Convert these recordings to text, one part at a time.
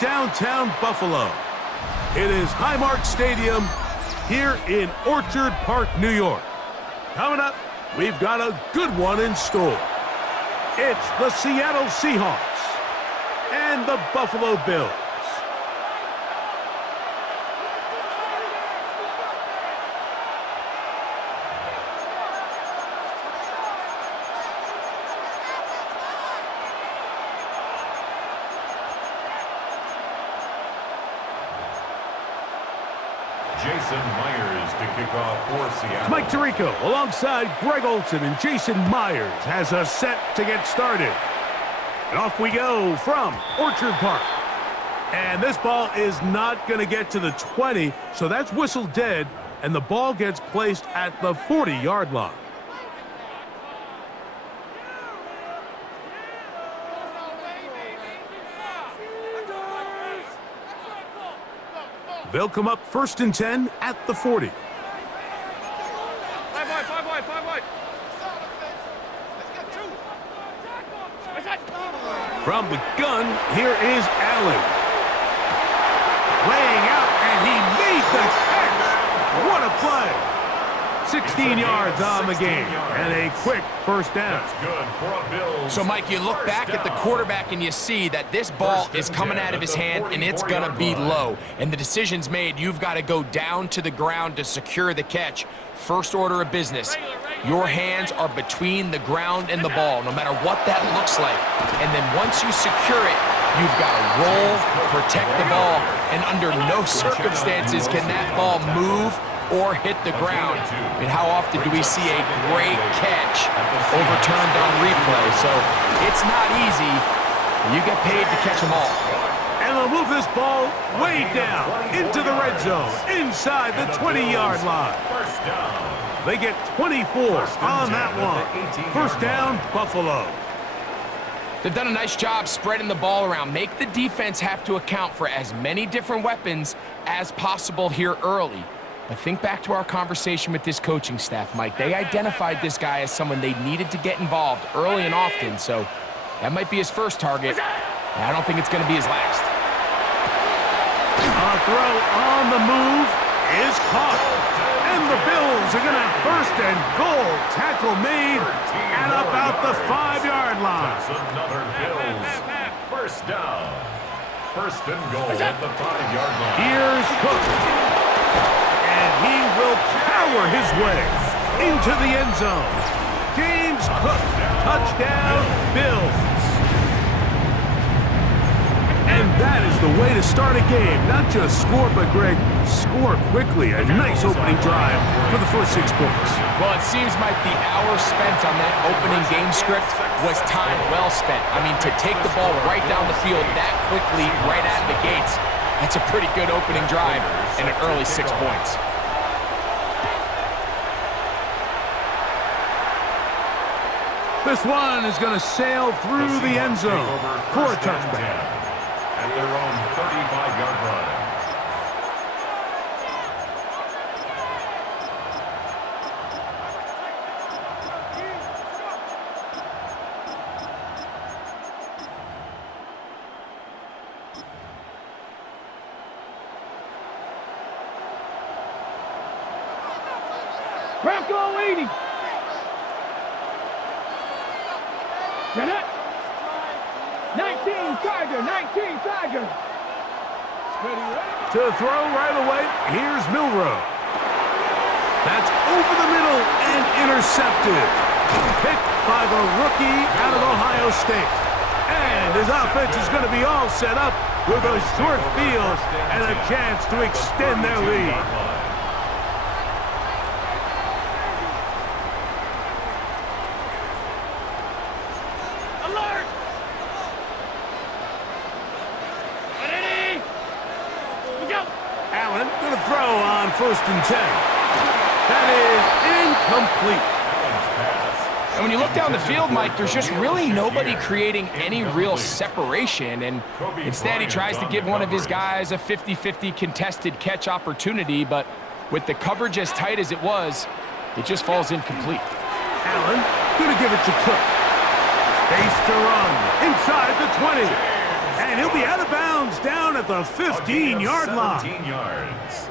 downtown Buffalo. It is Highmark Stadium here in Orchard Park, New York. Coming up, we've got a good one in store. It's the Seattle Seahawks and the Buffalo Bills. Jason Myers to kick off for Seattle. Mike Tirico alongside Greg Olsen, and Jason Myers has us set to get started. And off we go from Orchard Park. And this ball is not going to get to the 20, so that's whistled dead, and the ball gets placed at the 40-yard line. They'll come up 1st and 10 at the 40. Five wide. From the gun, here is Allen. Laying out, and he made the catch. What a play. 16 yards on the game, and a quick first down. That's good for a Bills. So, Mike, you look back at the quarterback and you see that this ball is coming out of his hand and it's going to be low. And the decision's made. You've got to go down to the ground to secure the catch. First order of business. Your hands are between the ground and the ball, no matter what that looks like. And then once you secure it, you've got to roll, protect the ball, and under no circumstances can that ball move or hit the ground. I mean, how often do we see a great catch overturned on replay? So it's not easy. You get paid to catch them all. And they'll move this ball way down into the red zone, inside the 20-yard line. First down. They get 24 on that one. First down, Buffalo. They've done a nice job spreading the ball around. Make the defense have to account for as many different weapons as possible here early. But think back to our conversation with this coaching staff, Mike. They identified this guy as someone they needed to get involved early and often, so that might be his first target. I don't think it's going to be his last. A throw on the move is caught. And the Bills are going to have first and goal. Tackle made at about the 5-yard line. That's another Bills. First down. First and goal at the 5-yard line. Here's Cook. And he will power his way into the end zone. James Cook, touchdown, Bills. And that is the way to start a game. Not just score, but, Greg, score quickly. A nice opening drive for the first 6 points. Well, it seems like the hour spent on that opening game script was time well spent. I mean, to take the ball right down the field that quickly, right out of the gates, that's a pretty good opening drive and an early 6 points. This one is going to sail through the end zone for a touchback. At their own 35-yard line. Bronco 80. Get 19 Tiger. To throw right away, here's Milrow. That's over the middle and intercepted. Picked by the rookie out of Ohio State. And his offense is going to be all set up with a short field and a chance to extend their lead. Allen going to throw on 1st and 10. That is incomplete. And when you look down the field, Mike, there's just really nobody creating any real separation. And instead, he tries to give one of his guys a 50-50 contested catch opportunity. But with the coverage as tight as it was, it just falls incomplete. Allen going to give it to Cook. Space to run inside the 20. And he'll be out of bounds down the 15-yard line. 17 yards.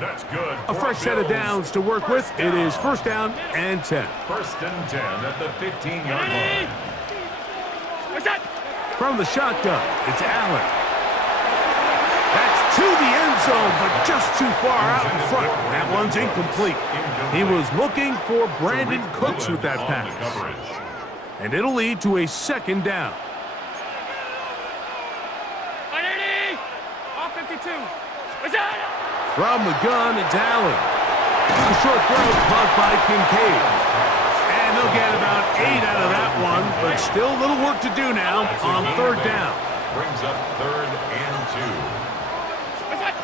That's good. A fresh set of downs to work with. It is first down and 10. First and 10 at the 15-yard line. What's that? From the shotgun, it's Allen. That's to the end zone, but just too far out in front. That one's incomplete. He was looking for Brandon Cooks with that pass. And it'll lead to a second down. Off 52. What's that? From the gun, it's Allen. A short throw caught by Kincaid. And they'll get about 8 out of that one, but still a little work to do now on third down. Brings up third and 2. What's that?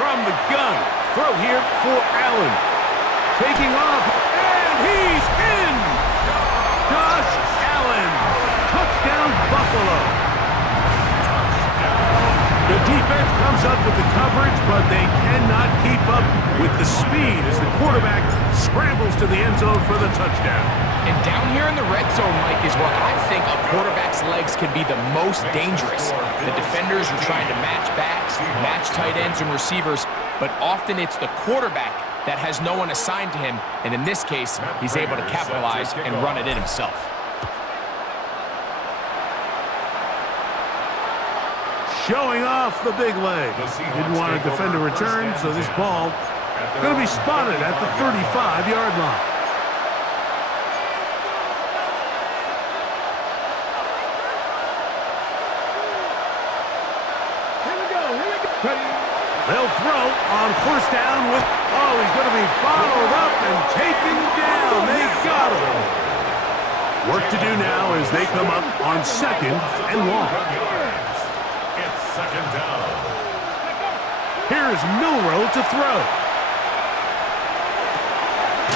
From the gun, throw here for Allen. Taking off, and he's in! Josh Allen, touchdown Buffalo. The defense comes up with the coverage, but they cannot keep up with the speed as the quarterback scrambles to the end zone for the touchdown. And down here in the red zone, Mike, is where I think a quarterback's legs can be the most dangerous. The defenders are trying to match backs, match tight ends and receivers, but often it's the quarterback that has no one assigned to him, and in this case, he's able to capitalize and run it in himself. Showing off the big leg. Didn't want to defend a return, so this ball going to be spotted at the 35-yard line. Here we go. They'll throw on first down with, he's going to be bottled up and taken down. They got him. Work to do now as they come up on second and long. It's second down. Here's Milroe to throw.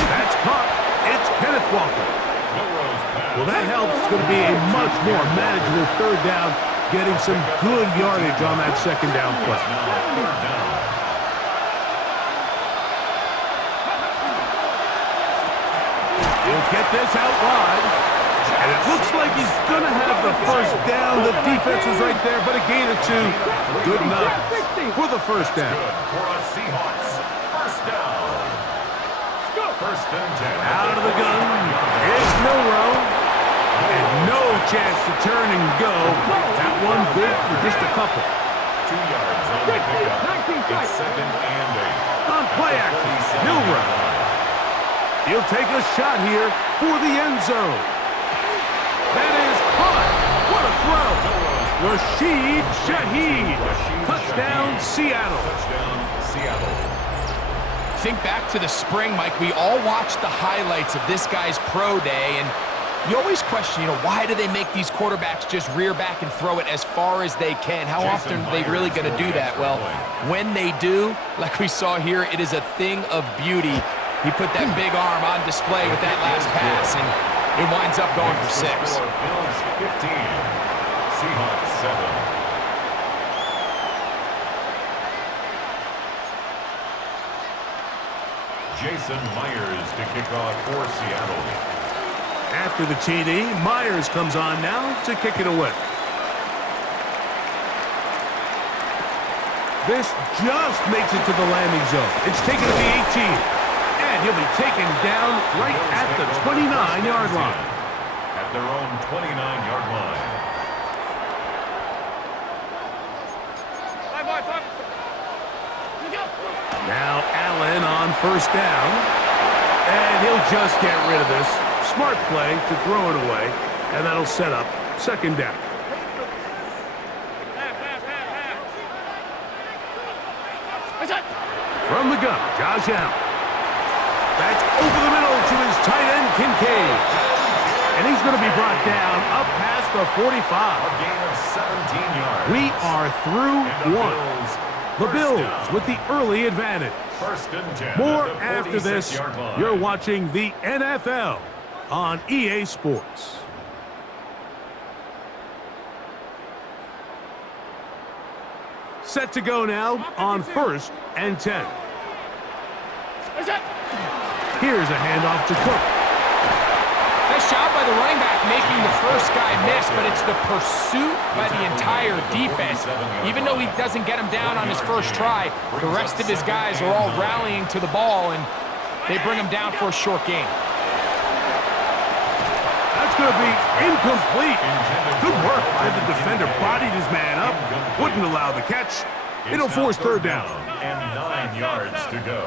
That's caught. It's Kenneth Walker. Well, that helps. It's going to be a much more manageable third down, getting some good yardage on that second down play. He'll get this out wide. And it looks like he's going to have the first down. The defense was right there, but a gain of 2. Good enough for the first down. Good for a Seahawks. First down. First and 10. Out of the gun is Milroe. And no chance to turn and go. That one good for just a couple. 2 yards on the pickup. It's second and 8. On play action, Milroe. He'll take a shot here for the end zone. That is caught. What a throw. Rashid Shaheed. Touchdown, Seattle. Touchdown, Seattle. Think back to the spring, Mike. We all watched the highlights of this guy's pro day, and you always question, why do they make these quarterbacks just rear back and throw it as far as they can? How often are they really going to do that? Well, when they do, like we saw here, it is a thing of beauty. He put that big arm on display with that last pass, and it winds up going for 6. Bills 15. Seahawks 7. Jason Myers to kick off for Seattle. After the TD, Myers comes on now to kick it away. This just makes it to the landing zone. It's taken to the 18. And he'll be taken down right at the 29-yard line. At their own 29-yard line. Now Allen on first down. And he'll just get rid of this. Smart play to throw it away. And that'll set up second down. From the gun, Josh Allen. That's over the middle to his tight end, Kincaid. And he's going to be brought down up past the 45. A gain of 17 yards. We are through one. The Bills with the early advantage. First and 10. More at the after this. 46-yard line. You're watching the NFL on EA Sports. Set to go now on first and 10. Here's a handoff to Cook. Nice job by the running back making the first guy miss, but it's the pursuit by the entire defense. Even though he doesn't get him down on his first try, the rest of his guys are all rallying to the ball, and they bring him down for a short gain. That's going to be incomplete. Good work by the defender. Bodied his man up. Wouldn't allow the catch. It'll force third down. And 9 yards to go.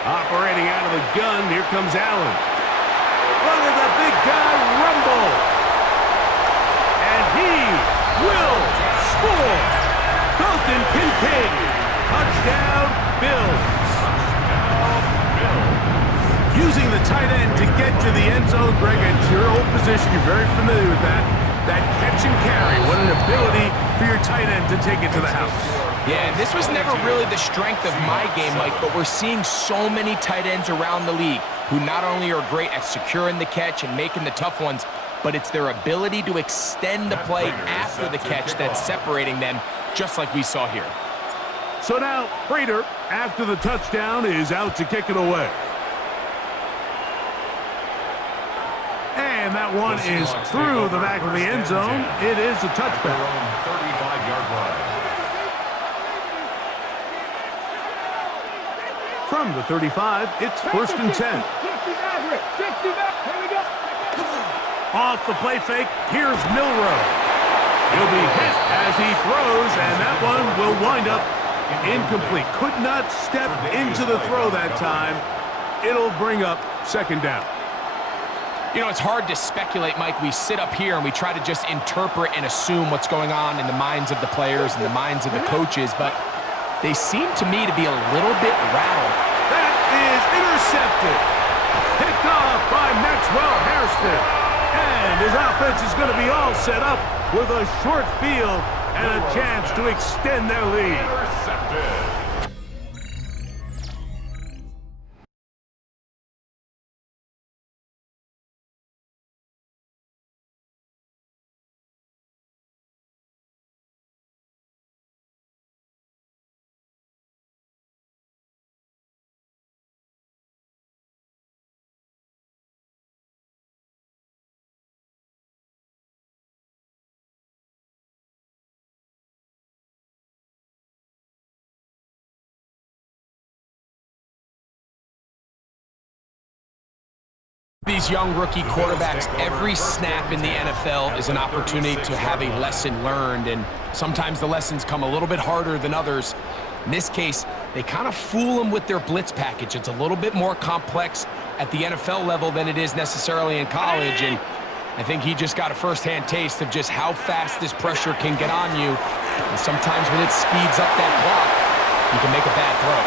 Operating out of the gun, here comes Allen. Look at the big guy rumble. And he will score. Dalton Kincaid. Touchdown, Bills. Using the tight end to get to the end zone, Greg, it's your old position. You're very familiar with that. That catch and carry. What an ability for your tight end to take it to the house. Yeah, this was never really the strength of my game, Mike, but we're seeing so many tight ends around the league who not only are great at securing the catch and making the tough ones, but it's their ability to extend the play after the catch that's separating them, just like we saw here. So now, Prater, after the touchdown, is out to kick it away. And that one is through the back of the end zone. It is a touchback. 35-yard line. From the 35, it's first and 10. Off the play fake, here's Milroe. He'll be hit as he throws, and that one will wind up incomplete. Could not step into the throw that time. It'll bring up second down. You know, it's hard to speculate, Mike. We sit up here and we try to just interpret and assume what's going on in the minds of the players and the minds of the coaches, but they seem to me to be a little bit rattled. That is intercepted. Picked off by Maxwell Hairston. And his offense is going to be all set up with a short field and a chance to extend their lead. Intercepted. These young rookie quarterbacks, every snap in the NFL is an opportunity to have a lesson learned, and sometimes the lessons come a little bit harder than others. In this case, they kind of fool them with their blitz package. It's a little bit more complex at the NFL level than it is necessarily in college, and I think he just got a first-hand taste of just how fast this pressure can get on you, and sometimes when it speeds up that clock, you can make a bad throw.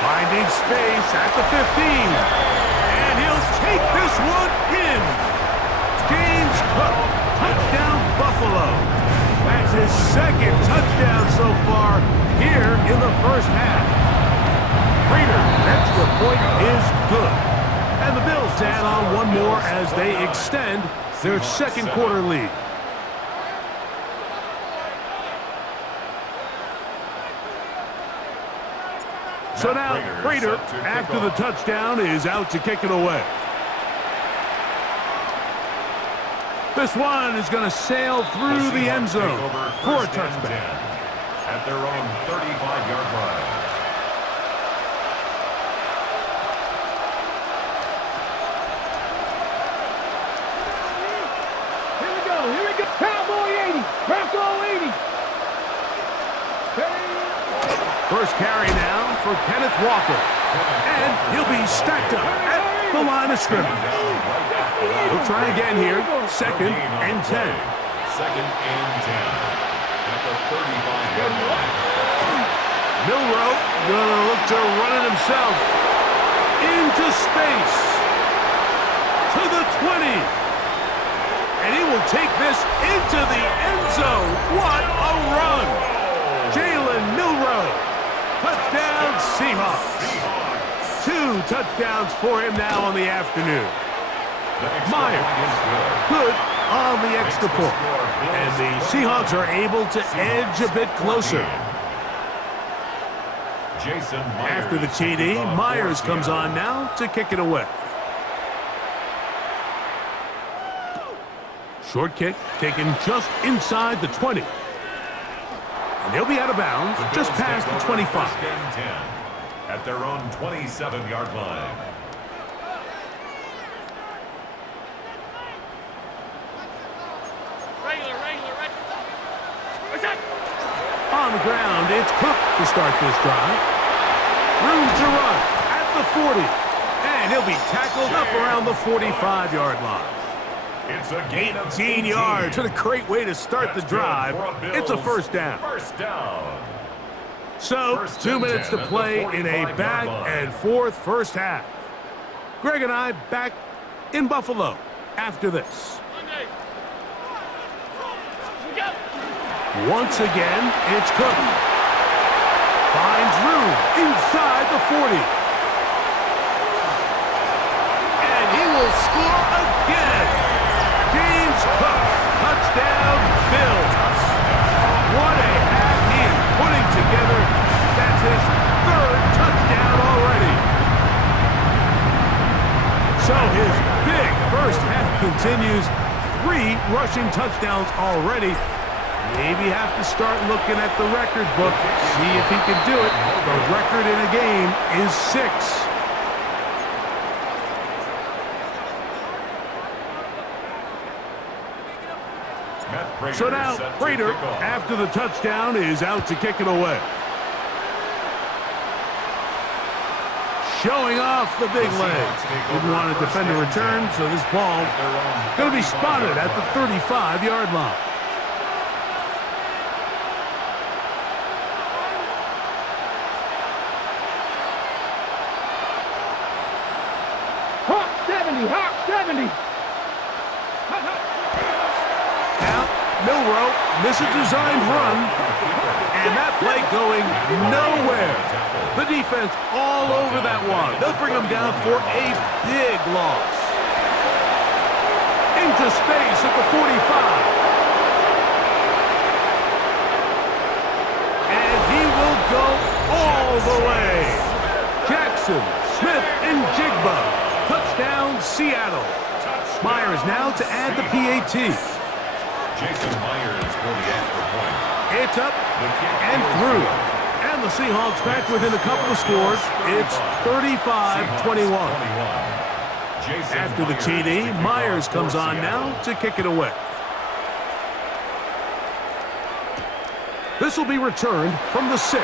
Finding space at the 15. And he'll take this one in. James Cook, touchdown Buffalo. That's his second touchdown so far here in the first half. Prater's extra point is good. And the Bills add on one more as they extend their second quarter lead. So now, Prater, after the touchdown, is out to kick it away. This one is going to sail through the end zone for a touchback. At their own 35-yard line. Here we go. Cowboy 80. Bronco 80. First carry now for Kenneth Walker. And he'll be stacked up at the line of scrimmage. He'll try again here. Second and 10. Second and 10. At the 35-yard line. Milroe gonna look to run it himself. Into space. To the 20. And he will take this into the end zone. What a run. Jalen Milroe. Touchdown, Seahawks. 2 touchdowns for him now on the afternoon. Myers, good on the extra point. And the Seahawks are able to edge a bit closer. Jason Myers. After the TD, Myers comes on now to kick it away. Short kick taken just inside the 20. And he'll be out of bounds just past the 25. First and 10 at their own 27-yard line. On the ground, it's Cook to start this drive. Room to run at the 40. And he'll be tackled up around the 45-yard line. It's a gain of 18 yards. What a great way to start the drive. It's a first down. First down. So, First 2 and minutes 10 to at play the in a 45-yard back line. and forth first half. Greg and I back in Buffalo after this. Once again, it's Cook. Finds room inside the 40. And he will score again. James Cook, touchdown Bills. What a half he is putting together. That's his 3rd touchdown already. So his big first half continues. 3 rushing touchdowns already. Maybe have to start looking at the record book, see if he can do it. The record in a game is 6. So now, Prater, after the touchdown, is out to kick it away. Showing off the big legs. Didn't want to defend a return, so this ball going to be spotted at the 35-yard line. Hawk 70, Hawk 70. Now, Milrow misses a designed run, and that play going nowhere. The defense all over that one. They'll bring him down for a big loss. Into space at the 45. And he will go all the way. Jackson, Smith, and Jigba. Touchdown, Seattle. Myers now to add the PAT. Jason Myers for the extra point. It's up and through. And the Seahawks back within a couple of scores. It's 35-21. After the TD, Myers comes on now to kick it away. This will be returned from the 6.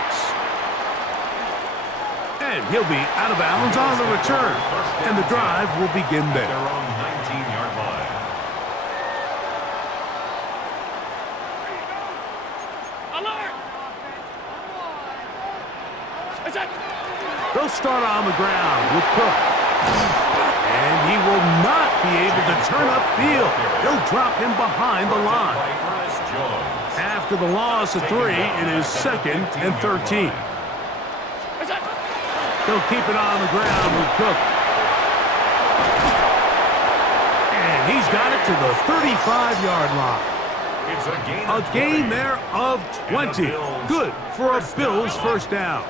And he'll be out of bounds on the return. And the drive will begin there. Their own 19-yard line. They'll start on the ground with Cook. And he will not be able to turn upfield. He'll drop him behind the line. After the loss of 3, it is 2nd and 13. They'll keep it on the ground with Cook. And he's got it to the 35-yard line. It's A gain there of 20. Good for a Bills first down.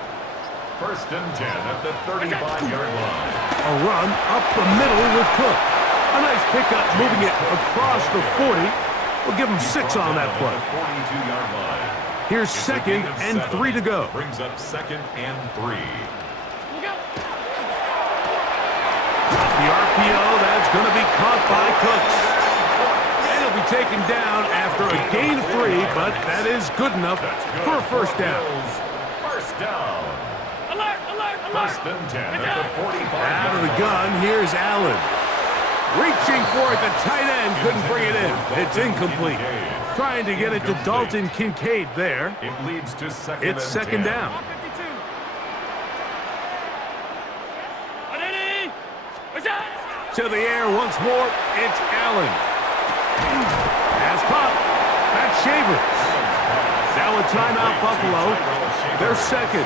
First and 10 at the 35-yard line. A run up the middle with Cook. A nice pickup moving it across the 40. We'll give him 6 on that play. 42-yard line. Here's 2nd and 3 to go. Brings up 2nd and 3. The RPO, that's going to be caught by Cooks. And he'll be taken down after a gain of 3, but that is good enough for a first down. First down. First and 10 at the 45. Out of the gun, here's Allen. Reaching for it, the tight end couldn't bring it in. It's incomplete. Trying to get it to Dalton Kincaid there. It leads to second. It's second down. To the air once more, it's Allen. Has caught. That's Shavers. Now a timeout, Buffalo. They're second,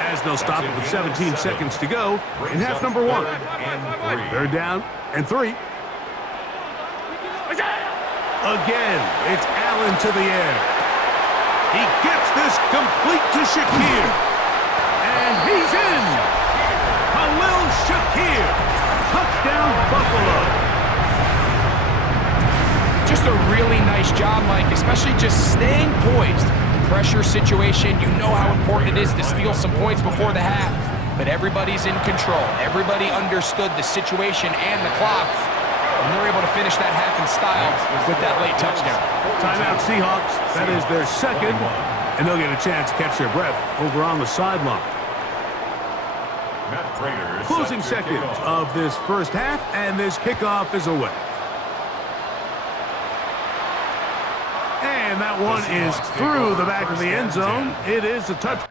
as they'll stop it with 17 seconds to go in half number 1. Third down and 3. Again, it's Allen to the air. He gets this complete to Shakir. And he's in. Khalil Shakir. Touchdown, Buffalo. Just a really nice job, Mike, especially just staying poised. Pressure situation, you know how important it is to steal some points before the half, but everybody's in control. Everybody understood the situation and the clock, and they're able to finish that half in style with that late touchdown. Timeout Seahawks. That is their second, and they'll get a chance to catch their breath over on the sideline. Closing seconds of this first half, and this kickoff is away. And that one is through the back of the end zone. It is a touchdown.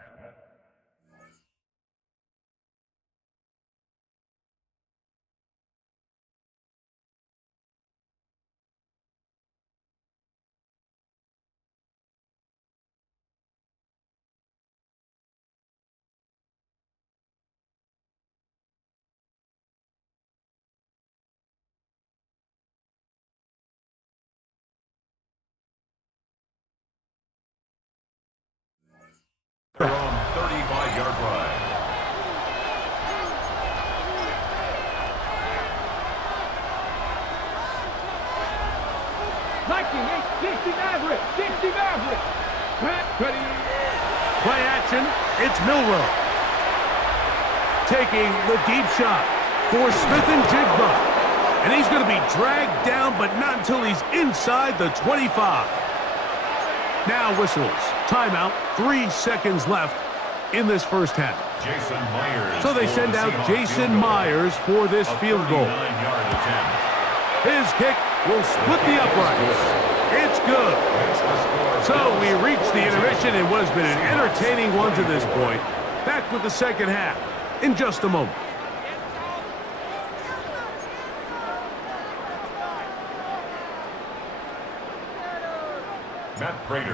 They're on 35-yard line. Play action. It's Milroe. Taking the deep shot for Smith and Jigba. And he's going to be dragged down, but not until he's inside the 25. Now whistles. Timeout. 3 seconds left in this first half. Jason Myers. So they send out Jason Myers for this field goal. His kick will split the uprights. It's good. So we reach the intermission in what has been an entertaining one to this point. Back with the second half in just a moment.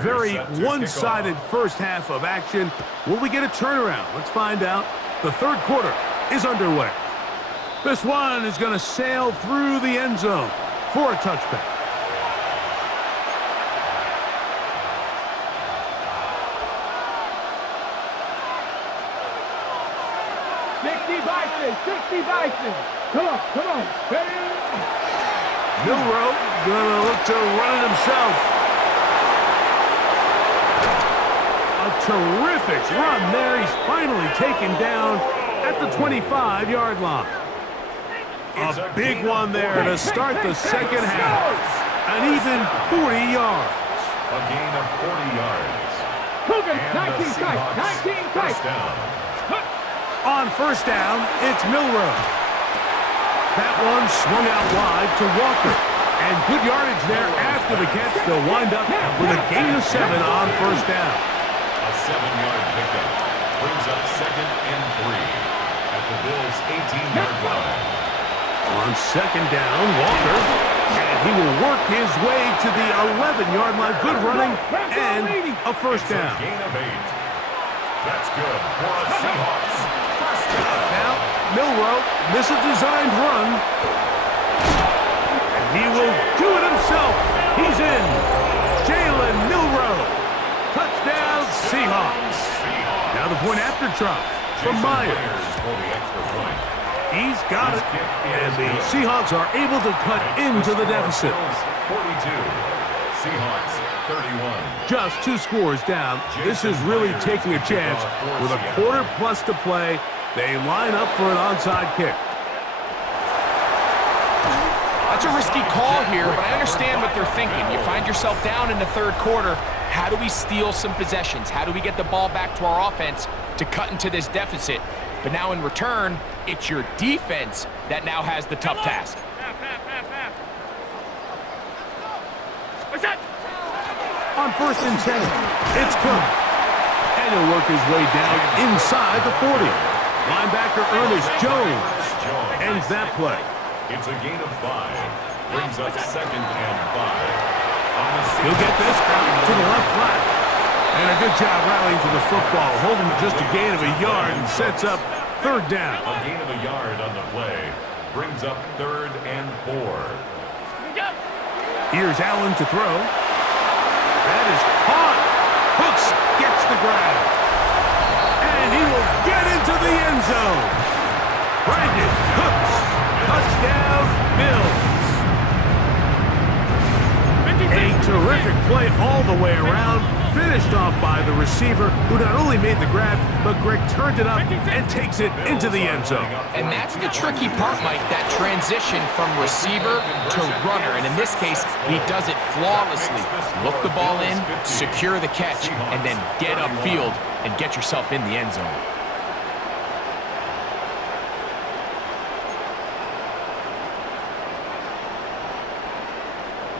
Very one-sided first half of action. Will we get a turnaround? Let's find out. The third quarter is underway. This one is going to sail through the end zone for a touchback. Come on. Milroe gonna look to run it himself. A terrific run there. He's finally taken down at the 25-yard line. A big one there to start the second half. An even 40 yards. A gain of 40 yards. Cougars, 19 tight. On first down, it's Milroe. That one swung out wide to Walker. And good yardage there after the catch. They'll wind up with a gain of 7 on first down. A 7-yard pickup brings up 2nd and 3 at the Bills' 18-yard line. On second down, Walker. And he will work his way to the 11-yard line. Good running and a first down. Gain of 8. That's good for a Seahawks. First down. Now, Milroe misses a designed run. And he will do it himself. He's in. Jalen Milroe. Touchdown, Seahawks. Now the point after try from Myers. For the extra point. He's got it. And the Seahawks are able to cut into the deficit. 42. Seahawks 31. Just 2 scores down. This is really taking a chance. With a quarter plus to play, they line up for an onside kick. That's a risky call here, but I understand what they're thinking. You find yourself down in the third quarter. How do we steal some possessions? How do we get the ball back to our offense to cut into this deficit? But now in return, it's your defense that now has the tough task. On first and 10, it's Cook. And he'll work his way down inside the 40. Linebacker Ernest Jones ends that play. It's a gain of 5. Brings up 2nd and 5. He'll get this out to the left flat. And a good job rallying to the football. Holding just a gain of a yard and sets up third down. A gain of a yard on the play. Brings up 3rd and 4. Here's Allen to throw. That is caught. Hooks gets the grab. And And he will get into the end zone. Brandon Cooks. Touchdown, Bills. A terrific play all the way around. Finished off by the receiver, who not only made the grab, but Greg turned it up and takes it into the end zone. And that's the tricky part, Mike, that transition from receiver to runner. And in this case, he does it flawlessly. Look the ball in, secure the catch, and then get upfield and get yourself in the end zone.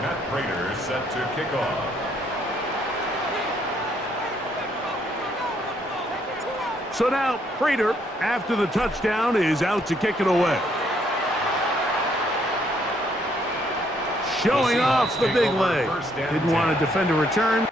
Matt Prater set to kick off. So now, Prater, after the touchdown, is out to kick it away. Showing off the big leg. Didn't want to defend a return.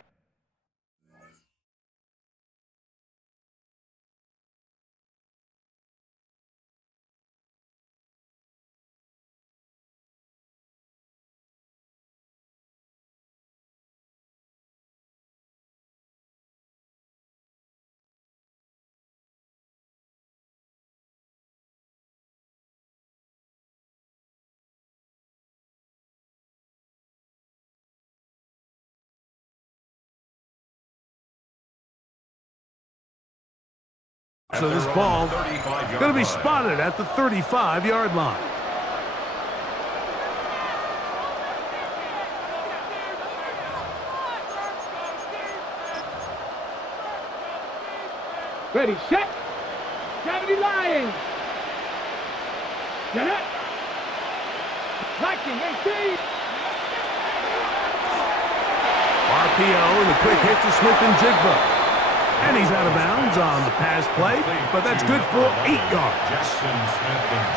So this ball going to be spotted at the 35-yard line. Ready, set. 70 Lions. Get up. Liking, 18. RPO and a quick hit to Smith and Jigba. And he's out of bounds on the pass play, but that's good for 8 yards.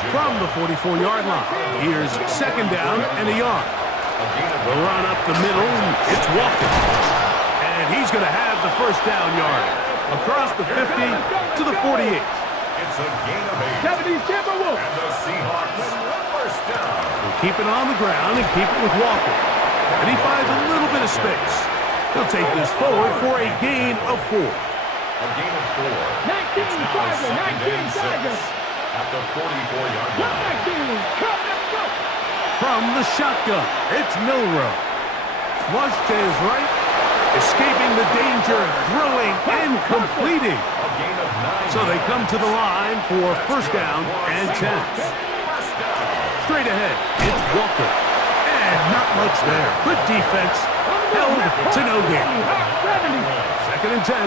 From the 44-yard line, here's second down and a yard. The run up the middle, it's Walker. And he's going to have the first down yard. Across the 50 to the 48. It's a gain of 8. 70 Timberwolves. And the Seahawks first down. We'll keep it on the ground and keep it with Walker. And he finds a little bit of space. He'll take this forward for a gain of 4. A gain of 4. 19 It's now Tiger, second 19 and 6 Tiger. at the 44-yard Come line. back, team. Come, let's go. From the shotgun, it's Milroe. Flush to his right, escaping the danger, throwing and completing. A gain of 9. So they come to the line for first down and 10. First down. Straight ahead, it's Walker. And not much there. Good defense. Held to no gain. 70. Second and 10.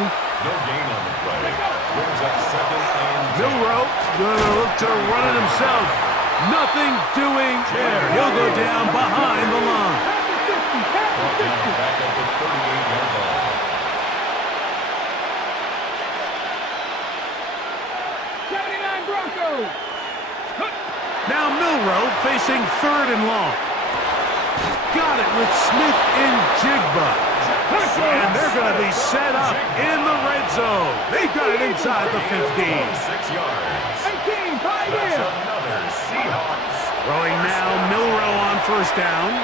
No gain on the play. Brings up second and 10. Milroe gonna look to run it himself. Nothing doing there. He'll go down behind the line. Brought down back at the 38-yard line. 79 Broncos. Now Milroe facing third and long. Got it with Smith and Jigba. And they're going to be set up in the red zone. They've got it inside the 15. 6 yards. 18 That's Pioneer. another Seahawks. Throwing now Milroe on first down.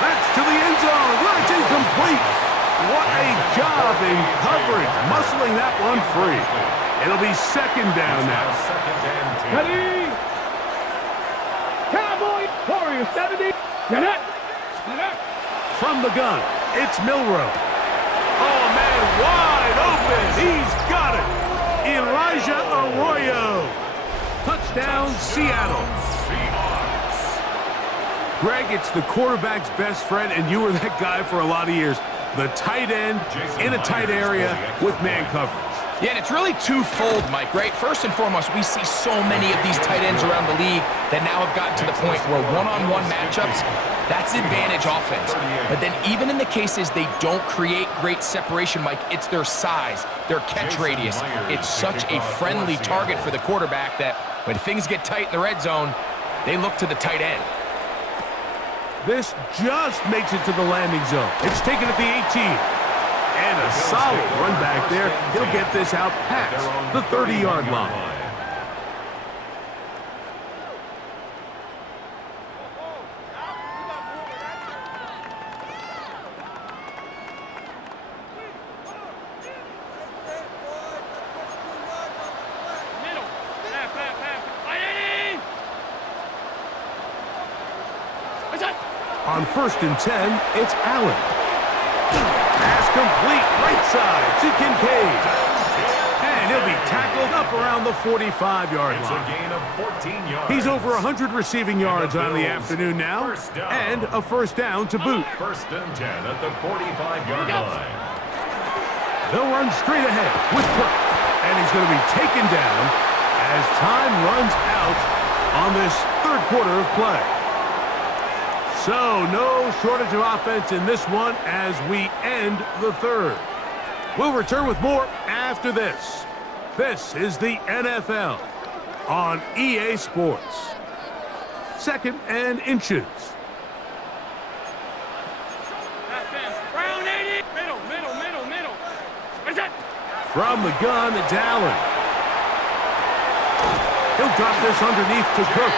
That's to the end zone where it's incomplete. What a job in coverage, muscling that one free. It'll be second down now. Second and 10. Ready. Cowboy. Warriors 70. Get up. Get up. From the gun, it's Milroe. Oh, man, wide open. He's got it. Elijah Arroyo. Touchdown, Seattle. Seahawks. Greg, it's the quarterback's best friend, and you were that guy for a lot of years. The tight end in a tight area with man coverage. Yeah, and it's really twofold, Mike, right? First and foremost, we see so many of these tight ends around the league that now have gotten to the point where one-on-one matchups, that's advantage offense. But then even in the cases they don't create great separation, Mike, it's their size, their catch radius. It's such a friendly target for the quarterback that when things get tight in the red zone, they look to the tight end. This just makes it to the landing zone. It's taken at the 18. And a solid run back there. He'll get this out past the 30-yard line. On 1st and 10, it's Allen. Pass complete, right side to Kincaid. And he'll be tackled up around the 45-yard It's a line. gain of 14 yards. He's over 100 receiving yards on the afternoon now, and a first down to boot. 1st and 10 at the 45-yard line. They'll run straight ahead with Cook, and he's going to be taken down as time runs out on this third quarter of play. So no shortage of offense in this one as we end the third. We'll return with more after this. This is the NFL on EA Sports. 2nd and inches. Brown 80. Middle. From the gun, it's Allen. He'll drop this underneath to Cook,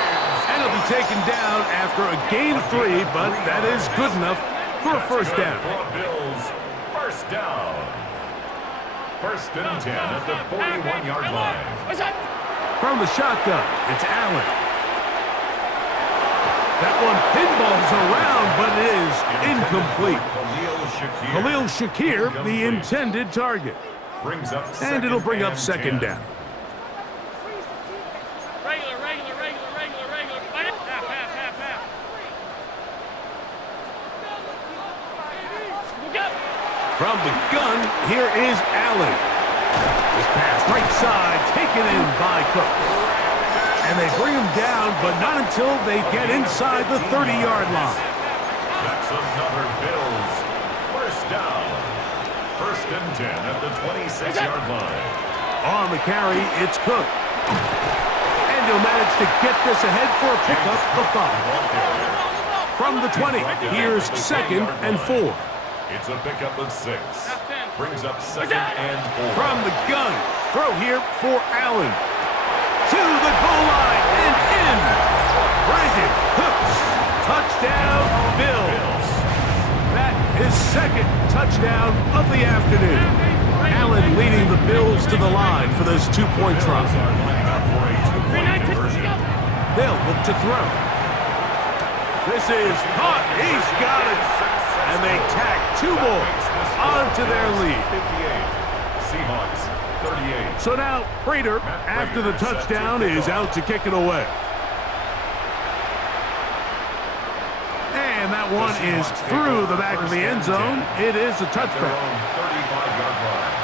and he'll be taken down after a gain of 3, but that is good enough for a first down. Bills, first down. 1st and 10 at the 41-yard line. From the shotgun, it's Allen. That one pinballs around, but it is incomplete. Khalil Shakir, the intended target. Brings up And it'll bring up 2nd down. Regular. Half. From the gun, here is Allen. This pass right side taken in by Cook. And they bring him down, but not until they get inside the 30-yard line. That's another Bills first down. 1st and 10 at the 26-yard line. On the carry, it's Cook. And he'll manage to get this ahead for a pickup of 5. From the 20, here's 2nd and 4. It's a pickup of 6. Brings up 2nd and 4. From the gun, throw here for Allen. To the goal line and in. Brandon Cooks. Touchdown, Bills. That is 2nd touchdown of the afternoon. Allen leading the Bills to the line for this 2-point try. They'll look to throw. This is caught. He's got it. And they tack 2 more onto their lead. 58. Seahawks 38. So now Prater, after the touchdown, is out to kick it away. And that one is through the back of the end zone. It is a touchback. 35-yard line.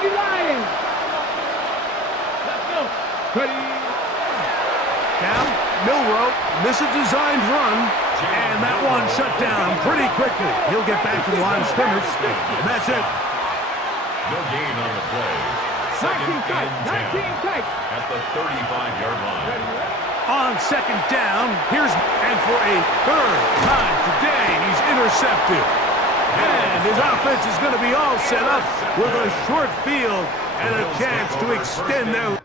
Lions. Let's go. Ready. Now, Milrow, this is a designed run, and that one shut down pretty quickly. He'll get back to the line of scrimmage, and that's it. No gain on the play. 2nd and 10 at the 35-yard line. On 2nd down, and for a 3rd time today, he's intercepted. And his offense is going to be all set up with a short field and a chance to extend their